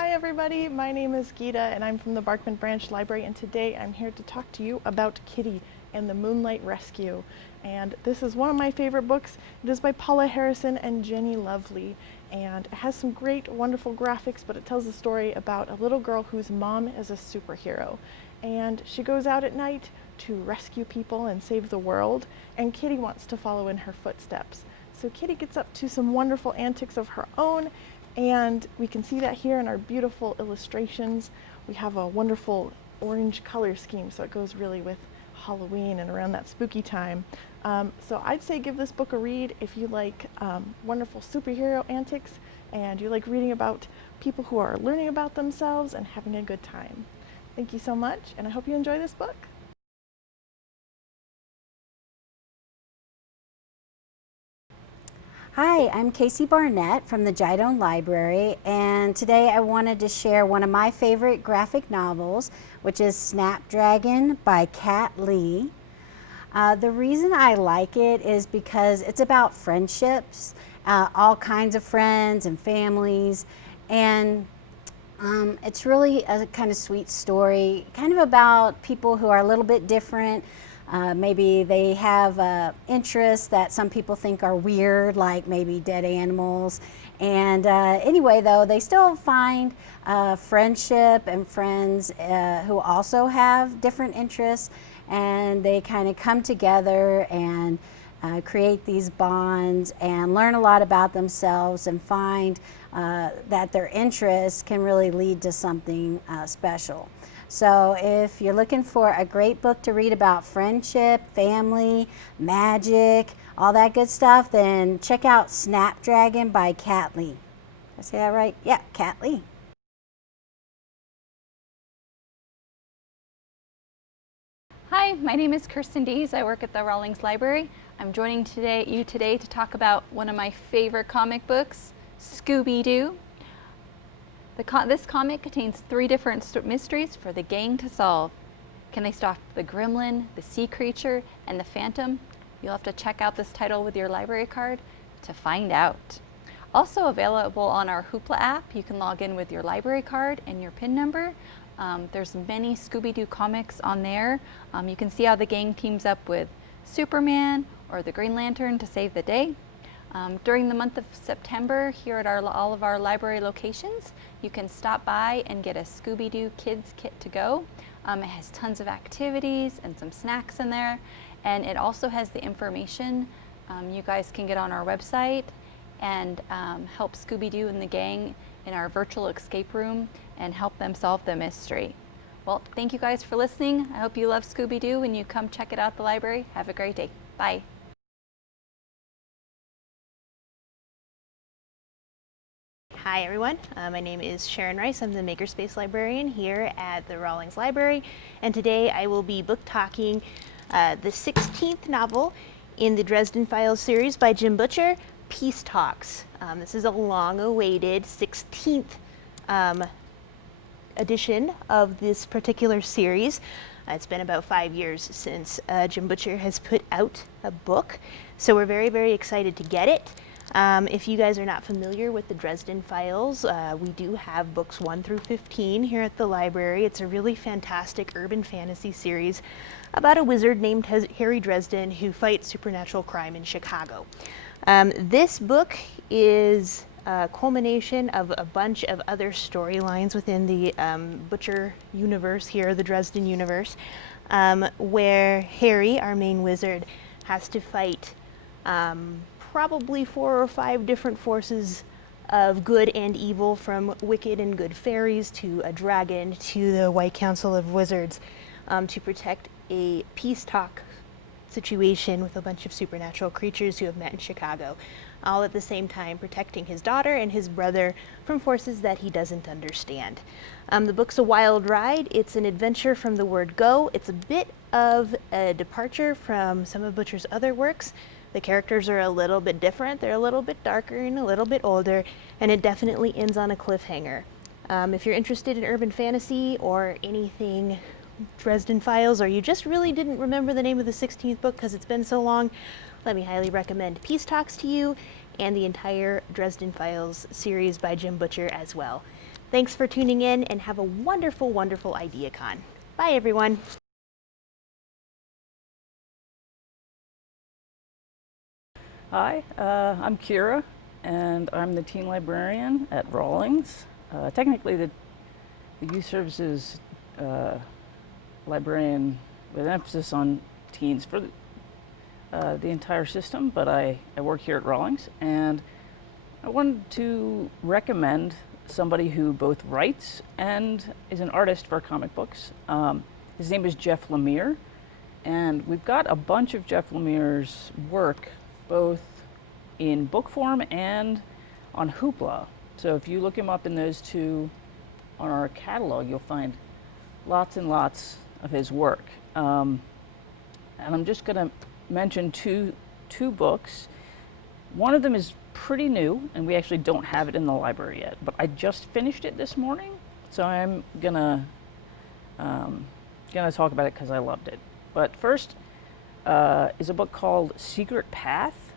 Hi everybody, my name is Geeta and I'm from the Barkman Branch Library, and today I'm here to talk to you about Kitty and the Moonlight Rescue. And this is one of my favorite books. It is by Paula Harrison and Jenny Lovely, and it has some great, wonderful graphics, but it tells a story about a little girl whose mom is a superhero. And she goes out at night to rescue people and save the world, and Kitty wants to follow in her footsteps. So Kitty gets up to some wonderful antics of her own, and we can see that here in our beautiful illustrations. We have a wonderful orange color scheme, so it goes really with Halloween and around that spooky time. So I'd say give this book a read if you like wonderful superhero antics and you like reading about people who are learning about themselves and having a good time. Thank you so much, and I hope you enjoy this book. Hi, I'm Casey Barnett from the Jidone Library, and today I wanted to share one of my favorite graphic novels, which is Snapdragon by Kat Lee. The reason I like it is because it's about friendships, all kinds of friends and families, and it's really a kind of sweet story, kind of about people who are a little bit different. Maybe they have interests that some people think are weird, like maybe dead animals. And anyway, though, they still find friendship and friends who also have different interests, and they kind of come together and create these bonds and learn a lot about themselves and find that their interests can really lead to something special. So if you're looking for a great book to read about friendship, family, magic, all that good stuff, then check out Snapdragon by Kat Lee. Did I say that right? Yeah, Kat Lee. Hi, my name is Kirsten. I work at the Rawlings Library. I'm joining you today to talk about one of my favorite comic books, Scooby-Doo. This comic contains 3 different mysteries for the gang to solve. Can they stop the gremlin, the sea creature, and the phantom? You'll have to check out this title with your library card to find out. Also available on our Hoopla app, you can log in with your library card and your PIN number. There's many Scooby-Doo comics on there. You can see how the gang teams up with Superman or the Green Lantern to save the day. During the month of September, here at all of our library locations, you can stop by and get a Scooby-Doo Kids Kit to go. It has tons of activities and some snacks in there, and it also has the information you guys can get on our website and help Scooby-Doo and the gang in our virtual escape room and help them solve the mystery. Well, thank you guys for listening. I hope you love Scooby-Doo and you come check it out at the library. Have a great day. Bye. Hi everyone, my name is Sharon Rice. I'm the Makerspace librarian here at the Rawlings Library, and today I will be book talking the 16th novel in the Dresden Files series by Jim Butcher, Peace Talks. This is a long-awaited 16th edition of this particular series. It's been about 5 years since Jim Butcher has put out a book, so we're very, very excited to get it. If you guys are not familiar with the Dresden Files, we do have books 1 through 15 here at the library. It's a really fantastic urban fantasy series about a wizard named Harry Dresden who fights supernatural crime in Chicago. This book is a culmination of a bunch of other storylines within the Butcher universe here, the Dresden universe, where Harry, our main wizard, has to fight probably 4 or 5 different forces of good and evil, from wicked and good fairies to a dragon to the White Council of Wizards, to protect a peace talk situation with a bunch of supernatural creatures who have met in Chicago, all at the same time protecting his daughter and his brother from forces that he doesn't understand. The book's a wild ride. It's an adventure from the word go. It's a bit of a departure from some of Butcher's other works. The characters are a little bit different. They're a little bit darker and a little bit older, and it definitely ends on a cliffhanger. If you're interested in urban fantasy or anything Dresden Files, or you just really didn't remember the name of the 16th book because it's been so long, let me highly recommend Peace Talks to you and the entire Dresden Files series by Jim Butcher as well. Thanks for tuning in and have a wonderful, wonderful IdeaCon. Bye, everyone. Hi, I'm Kira, and I'm the teen librarian at Rawlings. Technically, the youth services librarian with an emphasis on teens for the entire system, but I work here at Rawlings, and I wanted to recommend somebody who both writes and is an artist for comic books. His name is Jeff Lemire, and we've got a bunch of Jeff Lemire's work both in book form and on Hoopla. So if you look him up in those two on our catalog, you'll find lots and lots of his work. And I'm just going to mention two books. One of them is pretty new, and we actually don't have it in the library yet, but I just finished it this morning, so I'm gonna talk about it because I loved it. But first is a book called Secret Path,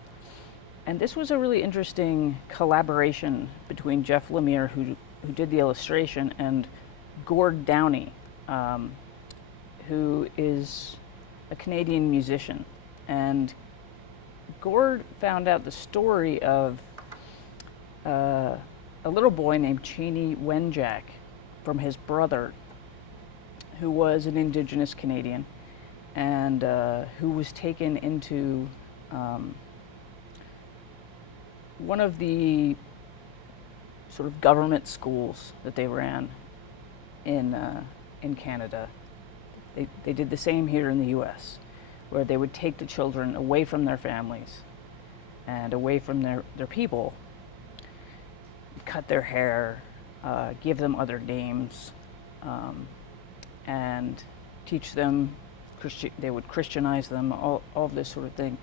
and this was a really interesting collaboration between Jeff Lemire, who did the illustration, and Gord Downie, who is a Canadian musician. And Gord found out the story of a little boy named Cheney Wenjack from his brother, who was an Indigenous Canadian and who was taken into one of the sort of government schools that they ran in Canada. They did the same here in the U.S., where they would take the children away from their families and away from their people, cut their hair, give them other names, and teach them, they would Christianize them, all this sort of thing.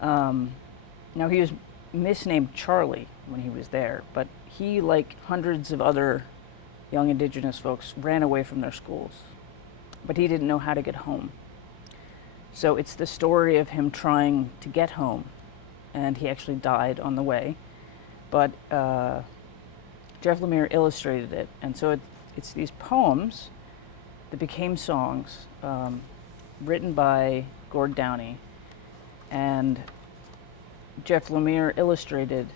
Now, he was misnamed Charlie when he was there, but he, like hundreds of other young Indigenous folks, ran away from their schools, but he didn't know how to get home. So it's the story of him trying to get home, and he actually died on the way. But Jeff Lemire illustrated it, and so it's these poems that became songs written by Gord Downie, and Jeff Lemire illustrated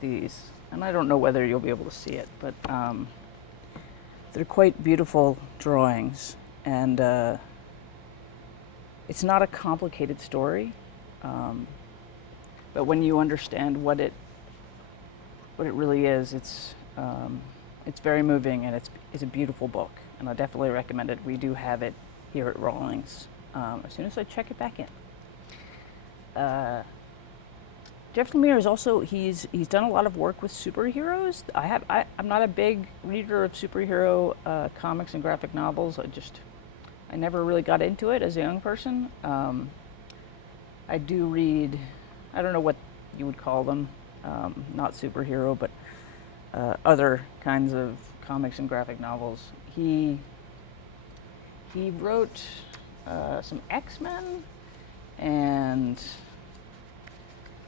these. And I don't know whether you'll be able to see it, but they're quite beautiful drawings, and it's not a complicated story, but when you understand what it really is, it's very moving, and it's a beautiful book, and I definitely recommend it. We do have it here at Rawlings as soon as I check it back in. Jeff Lemire is also, he's done a lot of work with superheroes. I'm not a big reader of superhero comics and graphic novels. I never really got into it as a young person. I do read, I don't know what you would call them, not superhero, but other kinds of comics and graphic novels. He wrote some X-Men, and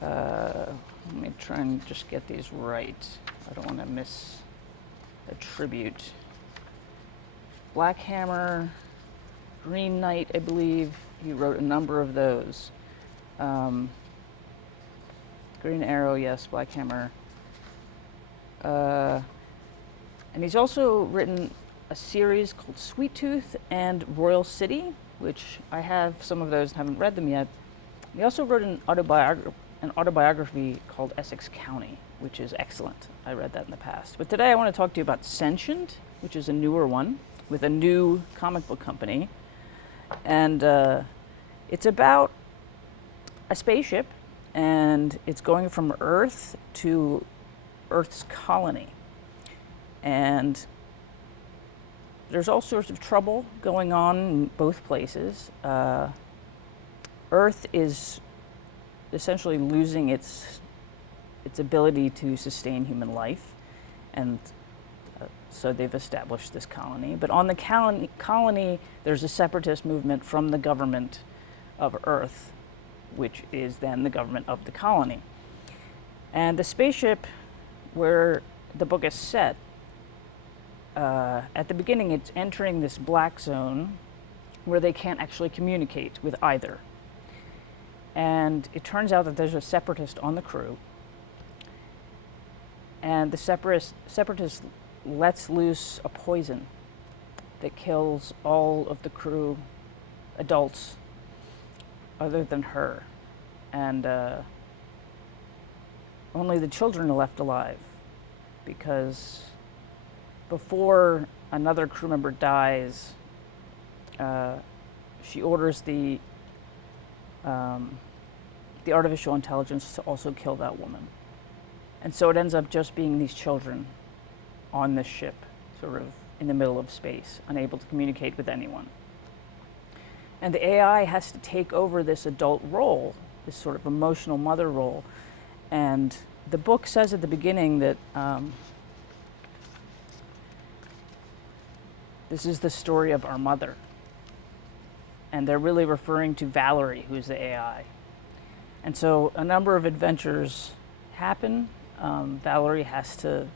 let me try and just get these right. I don't want to misattribute. Black Hammer, Green Knight, I believe. He wrote a number of those. Green Arrow, yes, Black Hammer. And he's also written a series called Sweet Tooth and Royal City, which I have some of those and haven't read them yet. He also wrote an autobiography called Essex County, which is excellent. I read that in the past. But today I want to talk to you about Sentient, which is a newer one with a new comic book company. And it's about a spaceship, and it's going from Earth to Earth's colony. And there's all sorts of trouble going on in both places. Earth is essentially losing its ability to sustain human life, and so they've established this colony. But on the colony, there's a separatist movement from the government of Earth, which is then the government of the colony. And the spaceship where the book is set, at the beginning it's entering this black zone where they can't actually communicate with either. And it turns out that there's a separatist on the crew, and the separatist lets loose a poison that kills all of the crew adults other than her. And only the children are left alive, because before another crew member dies, she orders the artificial intelligence to also kill that woman. And so it ends up just being these children on this ship, sort of in the middle of space, unable to communicate with anyone. And the AI has to take over this adult role, this sort of emotional mother role. And the book says at the beginning that this is the story of our mother. And they're really referring to Valerie, who's the AI. And so a number of adventures happen. Valerie has to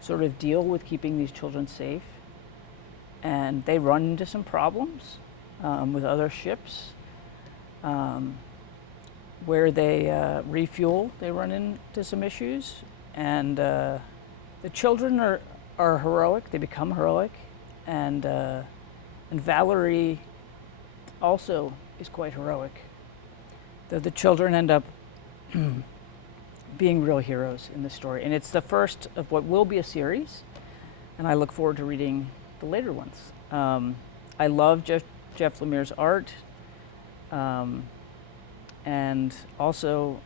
sort of deal with keeping these children safe. And they run into some problems with other ships. Where they refuel, they run into some issues. And the children are heroic, they become heroic. And Valerie also is quite heroic. Though the children end up being real heroes in the story. And it's the first of what will be a series, and I look forward to reading the later ones. I love Jeff Lemire's art, and also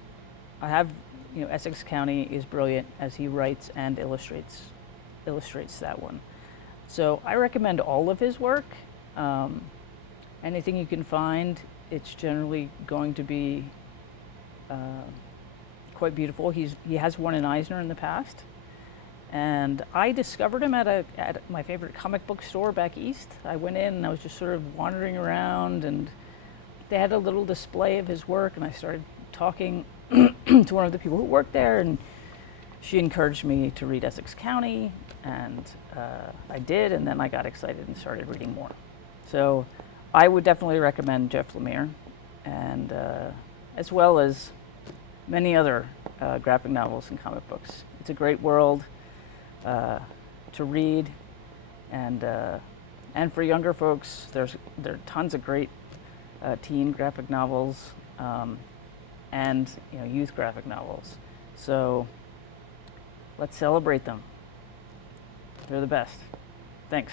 I have, Essex County is brilliant as he writes and illustrates that one. So I recommend all of his work. Anything you can find, it's generally going to be quite beautiful. He has won an Eisner in the past, and I discovered him at my favorite comic book store back east. I went in and I was just sort of wandering around, and they had a little display of his work, and I started talking to one of the people who worked there, and she encouraged me to read Essex County, and I did, and then I got excited and started reading more. So I would definitely recommend Jeff Lemire, and as well as many other graphic novels and comic books. It's a great world to read, and for younger folks, there are tons of great teen graphic novels and youth graphic novels. So let's celebrate them. They're the best. Thanks.